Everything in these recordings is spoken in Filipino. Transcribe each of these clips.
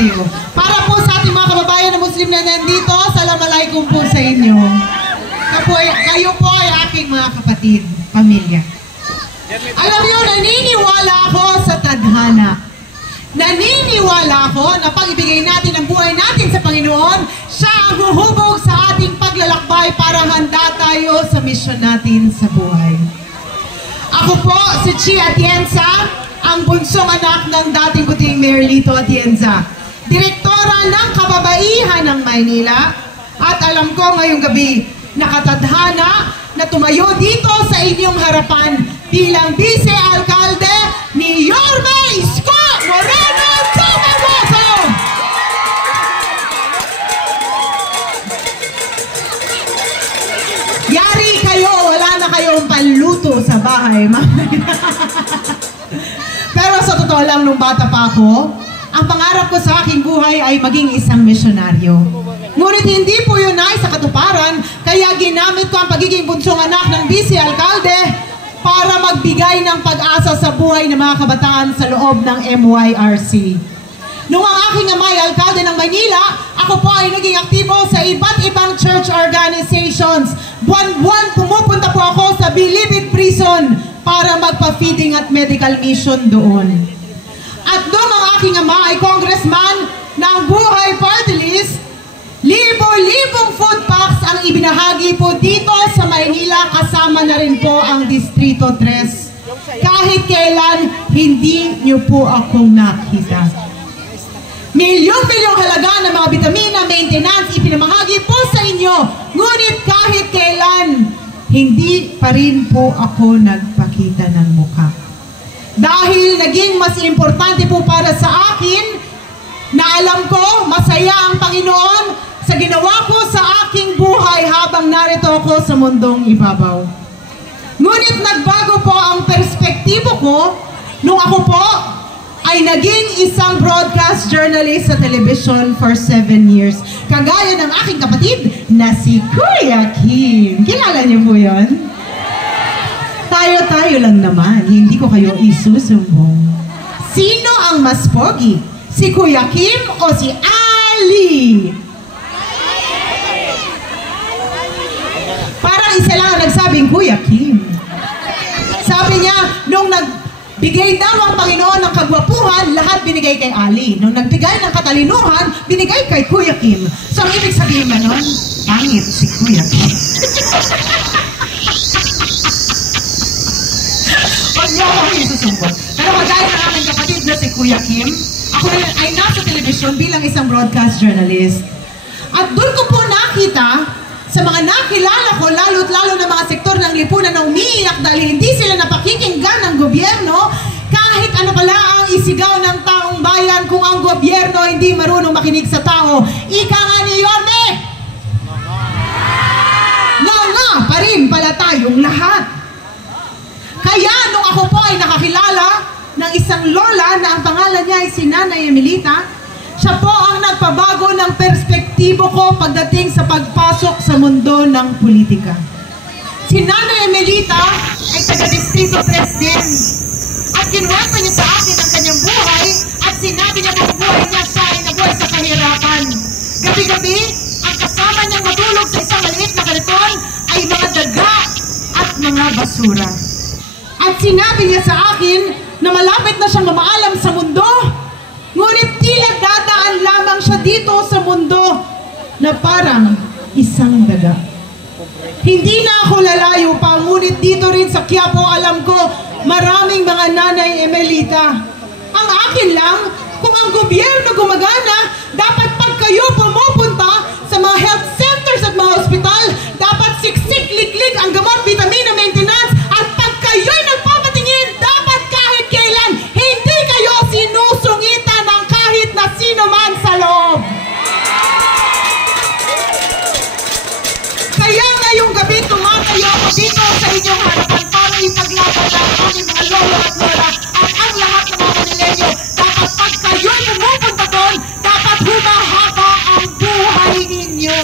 kayo. Para po sa ating mga kababayan na Muslim na nandito, Assalamualaikum po sa inyo. Kayo po ay aking mga kapatid, pamilya. Alam niyo, naniniwala ako sa tadhana. Naniniwala ako na pag ibigay natin ang buhay natin sa Panginoon, siya ang huhubog sa ating paglalakbay para handa tayo sa misyon natin sa buhay. Ako po si Chi Atienza, ang bunsong anak ng dating puting Mayor Lito Atienza, direktora ng Kababaihan ng Maynila, at alam ko ngayong gabi nakatadhana na tumayo dito sa inyong harapan bilang vice-alkalde ni Yorme Isko Moreno Tumagoso. Yari kayo, wala na kayong panluto sa bahay. Pero sa totoo lang, nung bata pa ako, ang pangarap ko sa aking buhay ay maging isang misyonaryo. Ngunit hindi po yun ay sa katuparan, kaya ginamit ko ang pagiging bunsong anak ng vice-alkalde para magbigay ng pag-asa sa buhay ng mga kabataan sa loob ng MYRC. Nung ang aking ama ay alkalde ng Maynila, ako po ay naging aktibo sa iba't ibang church organizations. Buwan-buwan pumupunta po ako sa Bilibid Prison para magpa-feeding at medical mission doon. At doon ang aking ama ay congressman ng Buhay Party List, libo-libong food packs ang ibinahagi po dito sa Maynila, kasama na rin po ang Distrito 3. Kahit kailan, hindi niyo po akong nakita. Milyong-milyong halaga ng mga vitamina, maintenance, ipinamahagi po sa inyo. Ngunit kahit kailan, hindi pa rin po ako nagpakita ng mukha. Dahil naging mas importante po para sa akin na alam ko, masaya ang Panginoon sa ginawa ko sa aking buhay habang narito ako sa mundong ibabaw. Ngunit nagbago po ang perspektibo ko nung ako po ay naging isang broadcast journalist sa television for 7 years. Kagaya ng aking kapatid na si Kuya Kim. Kilala niyo po yun? Tayo-tayo lang naman, hindi ko kayo isusumbong. Sino ang mas pogi? Si Kuya Kim o si Ali? Parang isa lang ang nagsabing Kuya Kim. Sabi niya, nung nagbigay daw ang Panginoon ng kagwapuhan, lahat binigay kay Ali. Nung nagbigay ng katalinuhan, binigay kay Kuya Kim. So, ang ibig sabihin ba nun? Pangit si Kuya Kim. Huwag niyo ako isusumbong. Pero magaya ng aming kapatid na si Kuya Kim, ako ay nasa television bilang isang broadcast journalist. At doon ko po nakita sa mga nakilala ko, lalo't lalo na mga sektor ng lipunan na umiiyak dahil hindi sila napakikinggan ng gobyerno, kahit ano pala ang isigaw ng taong bayan kung ang gobyerno hindi marunong makinig sa tao. Ika nga ni Yorme! Nga pa rin pala tayong lahat. Kaya nung ako po ay nakakilala ng isang lola na ang pangalan niya ay si Nanay Emelita, siya po ang nagpabago ng perspektibo ko pagdating sa pagpasok sa mundo ng politika. Si Nanay Emelita ay taga-Distrito 3 din. At kinuwento niya sa akin ang kanyang buhay at sinabi niya kung buhay niya siya ay nabuhay sa kahirapan. Gabi-gabi, ang kasama niyang matulog sa isang maliit na kariton ay mga daga at mga basura. At sinabi niya sa akin na malapit na siyang mamaalam sa mundo, ngunit tila dadaan lamang siya dito sa mundo na parang isang daga. Hindi na ako lalayo pa, ngunit dito rin sa Quiapo alam ko maraming mga Nanay Emelita. Ang akin lang, kung ang gobyerno gumagana, dapat pag kayo pumupunta sa mga health centers at mga hospital, dapat siksik-liklik ang gamot, vitamina, maintenance, at pag kayo'y nagpapatingin, dapat kahit kailan, hindi kayo sinusungitan ng kahit na sino man sa loob. Kaya ngayong gabi tumatayo ako dito sa inyong harapan para ipaglaban ng aming mga lolo at lola at ang lahat ng mga Manileño. Dapat pag kayo'y pumupunta doon, dapat humahaba ang buhay ninyo.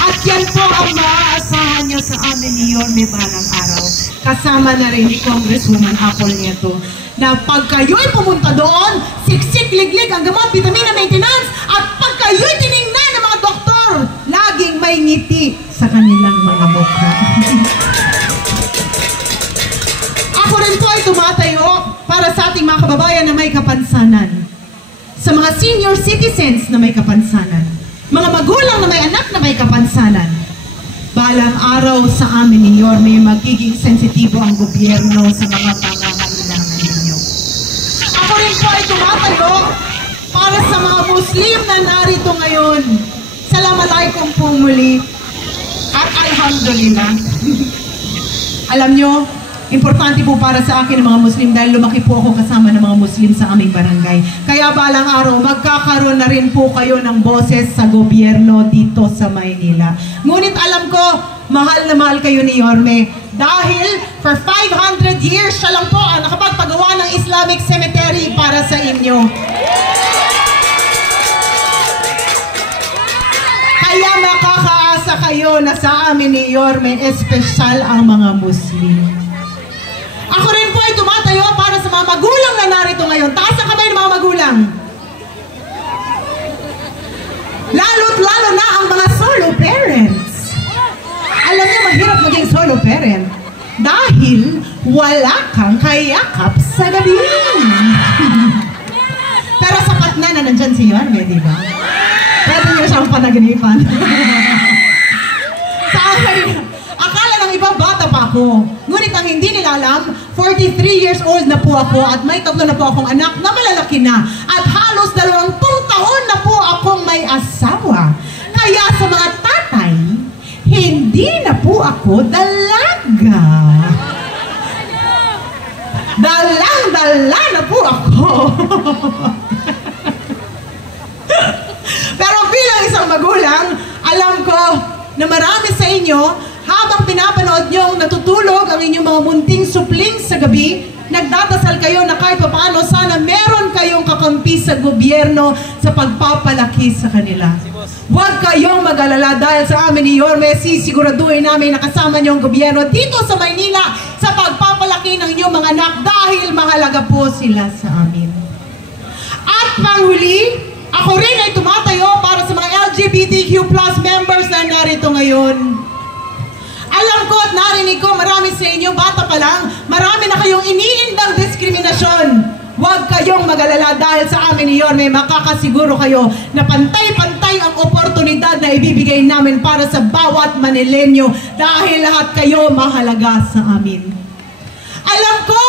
At yan po ang maaasahan nyo sa amin ni Yorme balang araw. kasama na rin ni Congresswoman Apple Nieto, na pag kayo'y pumunta doon, siksik, liglig ang gamot, vitamina maintenance, at pag kayo'y tinignan ng mga doktor, laging may ngiti sa kanilang mga mukha. Ako rin po ay tumatayo para sa ating mga kababayan na may kapansanan, sa mga senior citizens na may kapansanan, mga magulang na may anak na may kapansanan. Balang araw sa amin ni Yorme, magiging sensitibo ang gobyerno sa mga pangangailangan ninyo. Ako rin po ay tumatayo para sa mga Muslim na narito ngayon. Assalamualaikum po muli at alhamdulillah. Alam nyo, importante po para sa akin ang mga Muslim dahil lumaki po ako kasama ng mga Muslim sa aming barangay. Kaya balang araw, magkakaroon na rin po kayo ng boses sa gobyerno dito sa Maynila. Ngunit alam ko, mahal na mahal kayo ni Yorme dahil for 500 years siya lang po ang nakapagpagawa ng Islamic Cemetery para sa inyo. Kaya makakaasa kayo na sa amin ni Yorme, espesyal ang mga Muslim. Ako rin po ay tumatayo para sa mga magulang na narito ngayon. Taas ang kamay ng mga magulang. Lalo't lalo na ang mga solo parents. Alam niyo, mahirap maging solo parent dahil wala kang kayakap sa gabi. Pero sapat na nandyan si Yorme, di ba? Pwede niyo siyang panaginipan. Sa akin, akala ng iba bata pa ako. Ngunit ang hindi nila alam, 43 years old na po ako at may 3 na po akong anak na malalaki na. At halos 20 taon na po akong may asawa. Kaya sa mga tatay, hindi na po ako dalaga. Dalang-dala na po ako. Pero bilang isang magulang, alam ko na marami sa inyo, habang pinapanood nyo natutulog ang inyong mga munting supling sa gabi, nagdadasal kayo na kahit paano sana meron kayong kakampi sa gobyerno sa pagpapalaki sa kanila. Huwag kayong mag-alala dahil sa amin ni Yorme, sisiguraduhin namin na kasama nyo ang gobyerno dito sa Maynila sa pagpapalaki ng inyong mga anak dahil mahalaga po sila sa amin. At panghuli, ako rin ay tumatayo para sa mga LGBTQ+ members na narito ngayon. Alam ko at narinig ko, marami sa inyo, bata pa lang, marami na kayong iniindang diskriminasyon. Huwag kayong mag-alala dahil sa amin ni Yorme, makakasiguro kayo na pantay-pantay ang oportunidad na ibibigay namin para sa bawat Manilenyo dahil lahat kayo mahalaga sa amin. Alam ko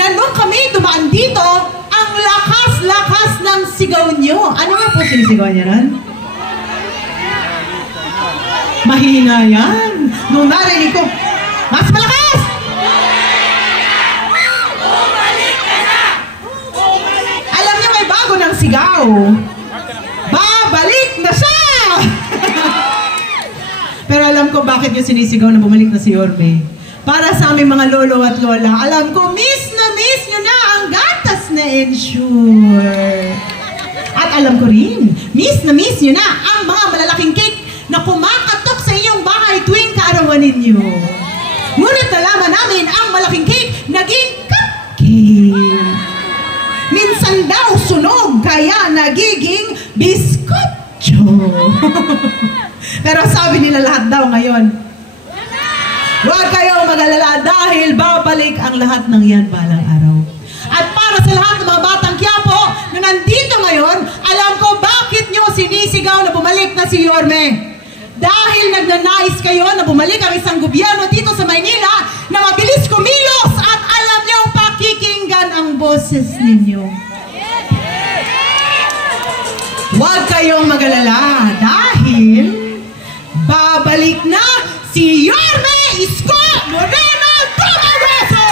na nung kami dumaan dito, ang lakas-lakas ng sigaw nyo. Ano nga po sinisigaw niya ron? Mahina yan. Nung narinig ko, mas malakas! Bumalik ka na! Alam niyo, may bago ng sigaw. Babalik na siya! Pero alam ko bakit niyo sinisigaw na bumalik na si Yorme. Para sa aming mga lolo at lola, alam ko, miss niyo na ang gatas na Ensure. At alam ko rin, miss niyo na ang mga malalaking cake na kumakatok sa inyong bahay tuwing kaarawan ninyo. Ngunit nalaman namin ang malaking cake naging cupcake. Minsan daw sunog kaya nagiging biskotso. Pero sabi nila lahat daw ngayon, huwag kayong mag-alala dahil babalik ang lahat ng yan balang araw. At para sa lahat ng mga batang Quiapo na nandito ngayon, alam ko bakit nyo sinisigaw na bumalik na si Yorme. Dahil nagnanais kayo na bumalik ang isang gobyerno dito sa Maynila na mabilis kumilos at alam nyo pakikinggan ang boses ninyo. Huwag kayong mag-alala dahil babalik na si Yorme Isko Moreno Dumagoso!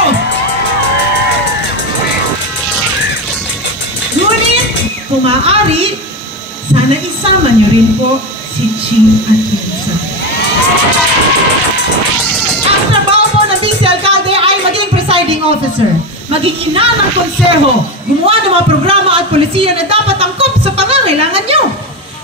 Ngunit, kung maaari, sana isama nyo rin po si Ching at Lisa. Ang trabaho po ng vice-alcalde ay maging presiding officer, maging ina ng konseho, gumawa ng mga programa at polisiya na dapat angkop sa pangangailangan nyo.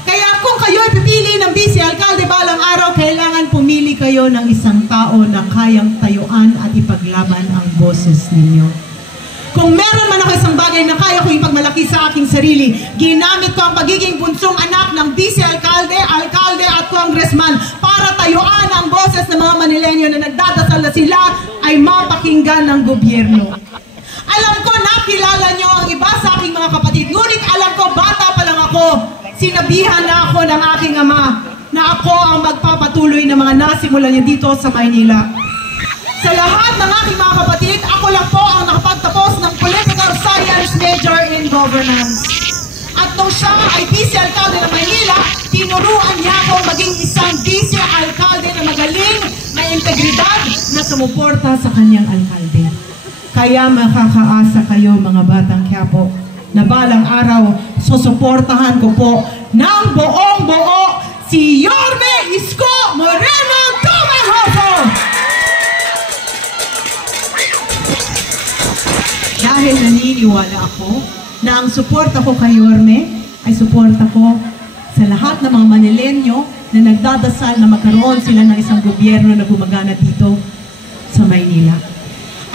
Kaya kung kayo ay pipili ng vice alkalde balang araw, kailangan pumili kayo ng isang tao na kayang tayuan at ipaglaban ang boses ninyo. Kung meron man ako isang bagay na kaya ko ipagmalaki sa aking sarili, ginamit ko ang pagiging bunsong anak ng vice alkalde, alkalde at congressman para tayuan ang boses ng mga Manileño na nagdadasal na sila ay mapakinggan ng gobyerno. Alam ko, nakilala nyo ang iba sa aking mga kapatid, ngunit alam ko, bata pa lang ako, sinabihan na ako ng aking ama na ako ang magpapatuloy ng mga nasimulan niya dito sa Maynila. Sa lahat ng aking mga kapatid, ako lang po ang nakapagtapos ng Political Science Major in Governance. At nung siya ay vice alkalde ng Maynila, tinuruan niya ako maging isang vice alkalde na magaling, may integridad, na sumuporta sa kanyang alkalde. Kaya makakaasa kayo mga batang Quiapo na balang araw susuportahan ko po ng buong-buo si Yorme Isko Moreno Dumahoso! Dahil naniniwala ako na ang suporta ko kay Yorme ay suporta ko sa lahat ng mga Manileño na nagdadasal na magkaroon sila ng isang gobyerno na gumagana dito sa Maynila.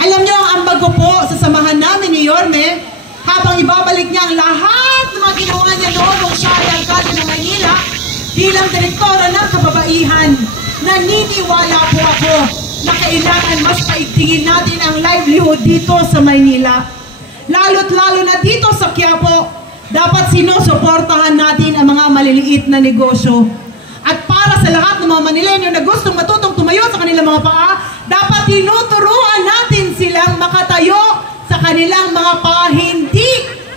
Alam niyo, ang ambag ko po sa samahan namin ni Yorme, habang ibabalik niya ang lahat ng mga ginawa niya noon nung siya ay alkalde ng Maynila, bilang direktora ng kababaihan, naniniwala po ako na kailangan mas paigtingin natin ang livelihood dito sa Maynila. Lalo't lalo na dito sa Quiapo, dapat sinusuportahan natin ang mga maliliit na negosyo. At para sa lahat ng mga Manileño na gustong matutong tumayo sa kanilang mga paa, dapat tinuturuan natin silang makatayo sa kanilang mga paa, hindi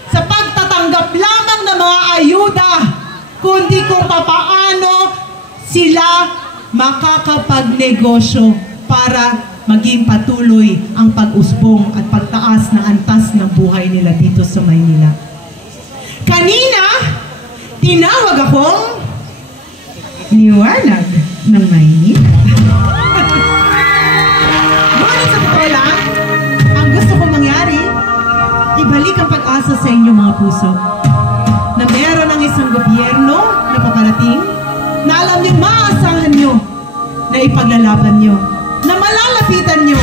sa pagtatanggap lamang ng mga ayuda, kundi kung papaano sila makakapagnegosyo para maging patuloy ang pag-usbong at pagtaas ng antas ng buhay nila dito sa Maynila. Kanina, tinawag akong liwanag ng Maynila. Ngunit sa totoo lang, ang gusto kong mangyari, ibalik ang pag-asa sa inyong mga puso na meron ng isang gobyerno na paparating na alam niyo, maaasahan niyo na ipaglalaban niyo, na malalapitan niyo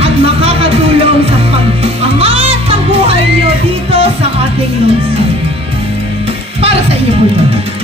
at makakatulong sa pag-angat ng buhay niyo dito sa ating lungsod. Para sa inyo po ito.